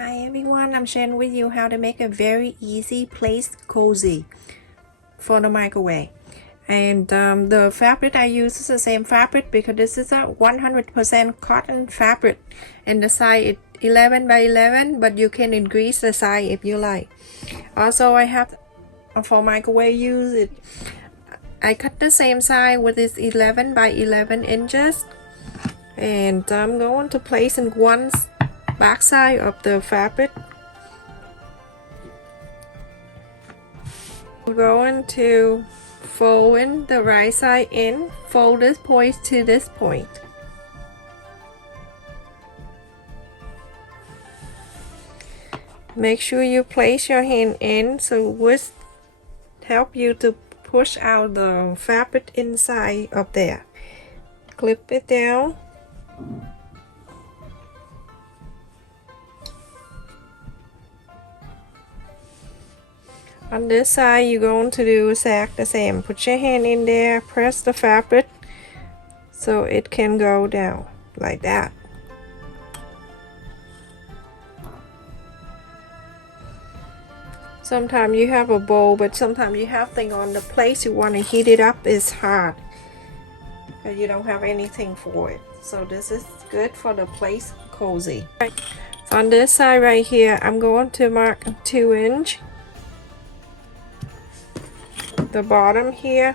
Hi everyone, I'm sharing with you how to make a very easy place cozy for the microwave. And the fabric I use is the same fabric because this is a 100% cotton fabric, and the size is 11 by 11, but you can increase the size if you like. Also, I have for microwave use I cut the same size with this 11 by 11 inches, and I'm going to place in one back side of the fabric. We're going to fold in the right side in, fold this point to this point. Make sure you place your hand in so it will help you to push out the fabric inside of there. Clip it down. On this side, you're going to do exactly the same. Put your hand in there, press the fabric so it can go down like that. Sometimes you have a bowl, but sometimes you have things on the place you want to heat it up is hard because you don't have anything for it. So this is good for the place cozy. Right. So on this side right here, I'm going to mark 2 inch. The bottom here,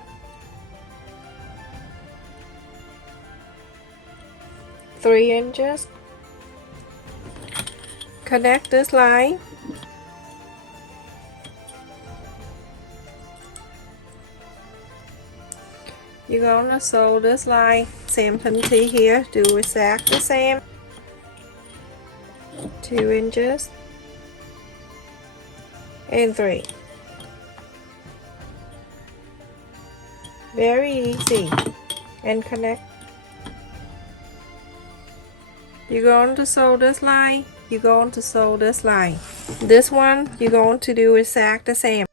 three inches. Connect this line. You're gonna sew this line, same thing here, do exactly the same. 2 inches and 3. Very easy. And connect. You're going to sew this line, you're going to sew this line. This one you're going to do exactly the same.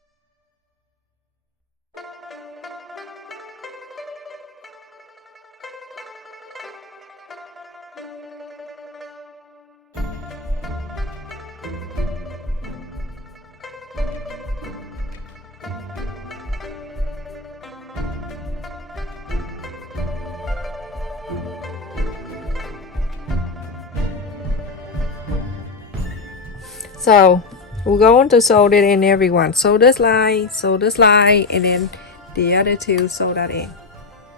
So we're going to sew it in everyone. Sew this line, and then the other two sew that in.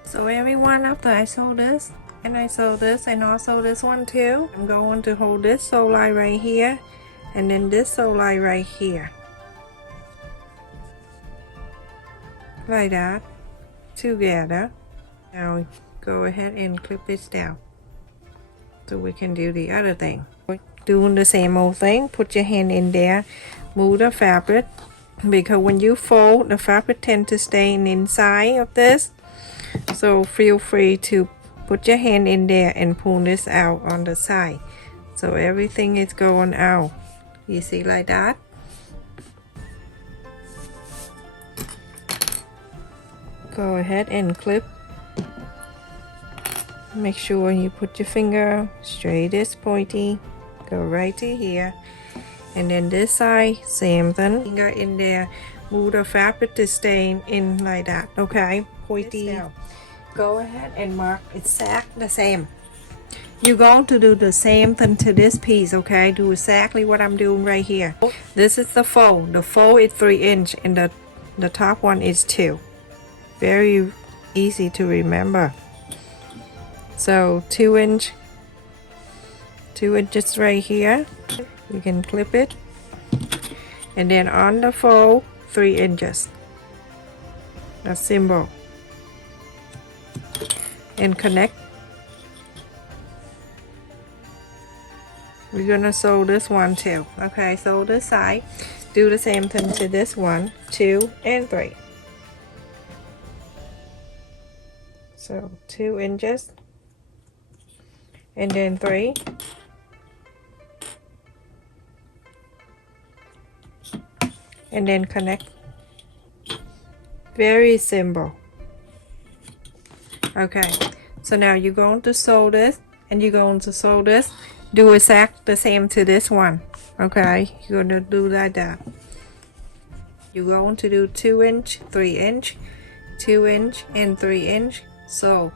So everyone, after I sew this, and I sew this, and also this one too, I'm going to hold this sew line right here, and then this sew line right here. Like that, together. Now go ahead and clip this down, so we can do the other thing. Doing the same old thing, put your hand in there, move the fabric, because when you fold, the fabric tends to stay inside of this, so feel free to put your hand in there and pull this out on the side, so everything is going out. You see, like that. Go ahead and clip. Make sure you put your finger straight as pointy. Go right to here, and then this side, same thing. Finger in there, move the fabric to stay in like that. Okay, pointy. Go ahead and mark exactly the same. You're going to do the same thing to this piece. Okay, do exactly what I'm doing right here. This is the fold. The fold is 3 inch, and the top one is 2. Very easy to remember. So 2 inch. 2 inches right here. You can clip it, and then on the fold 3 inches. A symbol, and connect. We're gonna sew this one too. Okay, sew this side. Do the same thing to this one, 2 and 3. So 2 inches, and then 3. And then connect. Very simple. Okay, so now you're going to sew this, and you're going to sew this, do exact the same to this one. Okay, you're gonna do like that. You're going to do 2 inch, 3 inch, 2 inch, and 3 inch. So,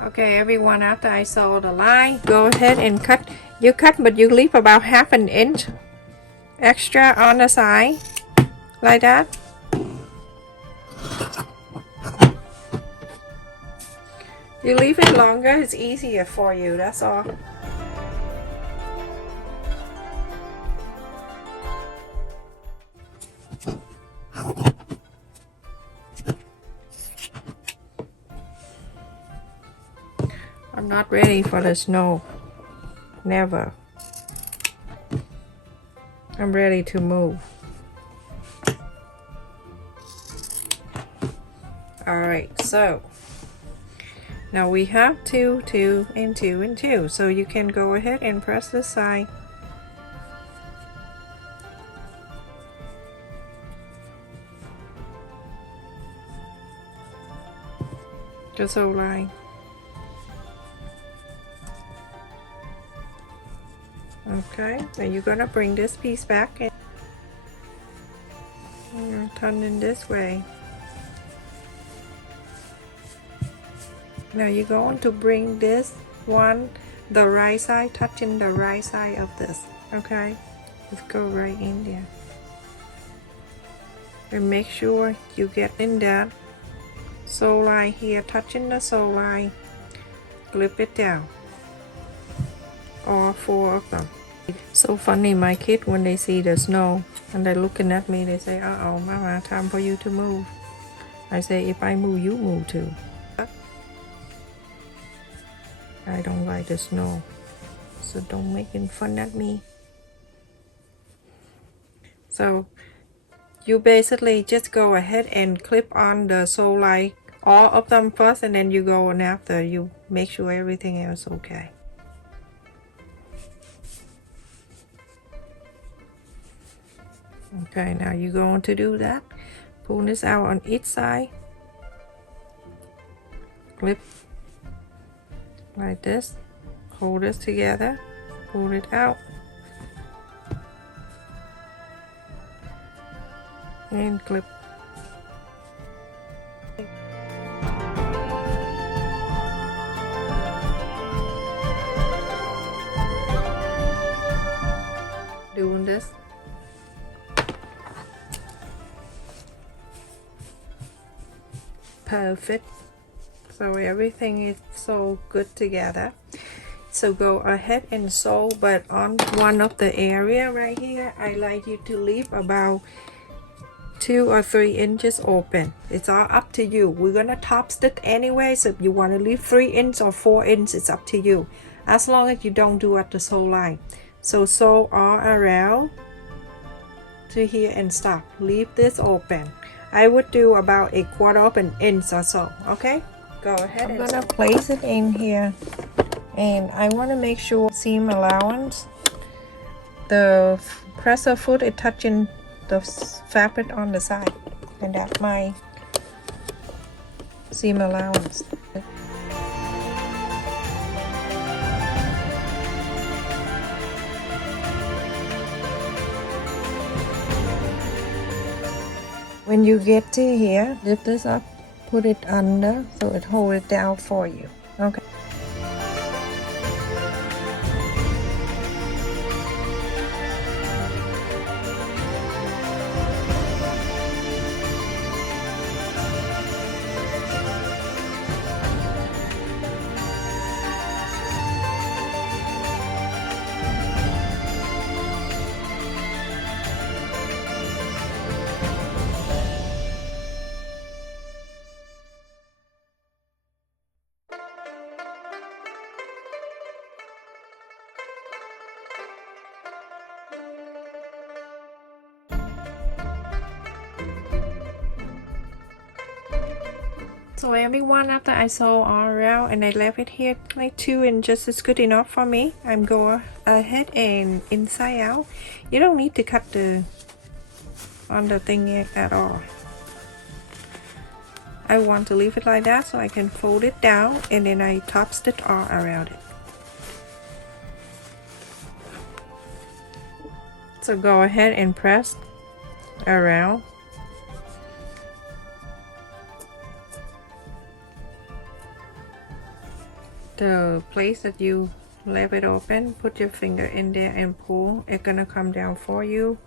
okay, everyone, after I sew the line, go ahead and cut. You cut, but you leave about 1/2 inch extra on the side, like that. You leave it longer, it's easier for you, that's all. I'm not ready for the snow. Never. I'm ready to move. Alright, so now we have 2, 2, and 2, and 2. So you can go ahead and press this side. Just sew line. Okay, then you're gonna bring this piece back and you're turning this way. Now you're going to bring this one, the right side, touching the right side of this. Okay, just go right in there. And make sure you get in that sew line here, touching the sew line. Clip it down. All 4 of them. So funny, my kid, when they see the snow and they're looking at me, they say, "Uh-oh, Mama, time for you to move." I say, "If I move, you move too." I don't like the snow, so don't making fun at me. So you basically just go ahead and clip on the sew line, all of them first, and then you go on after. You make sure everything else okay. Okay, now you're going to do that. Pull this out on each side. Clip like this. Hold this together. Pull it out. And clip. Doing this. Perfect. So everything is so good together. So go ahead and sew, but on one of the area right here, I like you to leave about 2 or 3 inches open. It's all up to you. We're gonna top stitch anyway, so if you want to leave 3 inches or 4 inches, it's up to you, as long as you don't do at the sew line. So sew all around to here and stop. Leave this open. I would do about 1/4 of an inch or so. Okay, go ahead. I'm gonna place it in here, and I want to make sure seam allowance, the presser foot is touching the fabric on the side, and that's my seam allowance. When you get to here, lift this up, put it under so it holds it down for you. Okay. So everyone, after I sew all around and I left it here like 2 inches is good enough for me. I'm going ahead and inside out. You don't need to cut the on the thing at all. I want to leave it like that so I can fold it down and then I top stitch all around it. So go ahead and press around. The place that you left it open, put your finger in there and pull. It's gonna come down for you.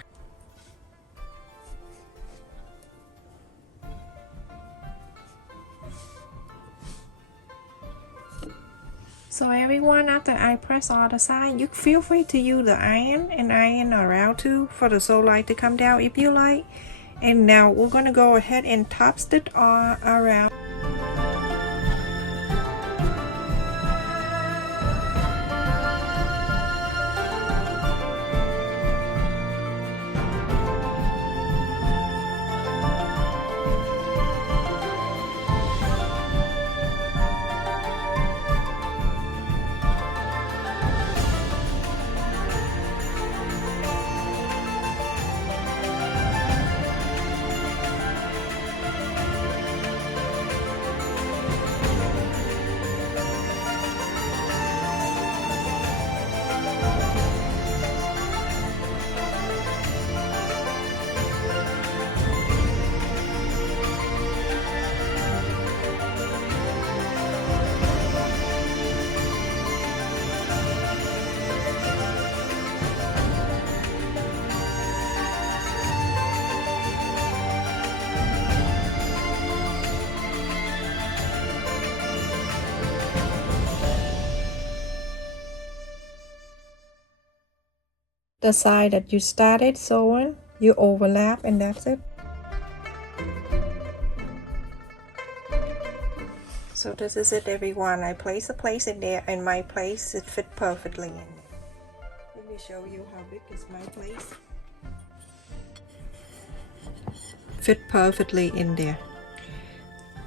So everyone, after I press all the sides, you feel free to use the iron and iron around too for the sole line to come down if you like. And now we're gonna go ahead and top stitch all around. The side that you started sewing, you overlap, and that's it. So this is it, everyone. I place a place in there, and my place it fit perfectly in there. Let me show you how big is my place. Fit perfectly in there.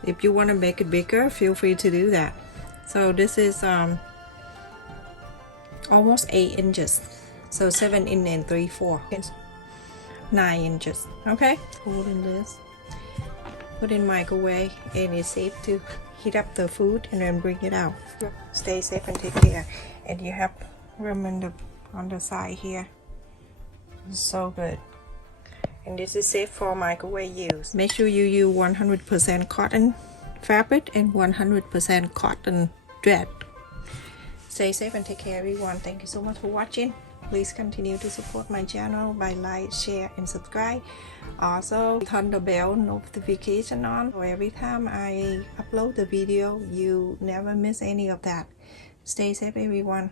If you want to make it bigger, feel free to do that. So this is almost 8 inches. So 7 in and 3/4, 9 inches. Okay, hold in this, put in microwave, and it's safe to heat up the food and then bring it out. Stay safe and take care. And you have room on the side here. It's so good. And this is safe for microwave use. Make sure you use 100% cotton fabric and 100% cotton thread. Stay safe and take care, everyone. Thank you so much for watching. Please continue to support my channel by like, share, and subscribe. Also, turn the bell notification on so every time I upload the video, you never miss any of that. Stay safe, everyone.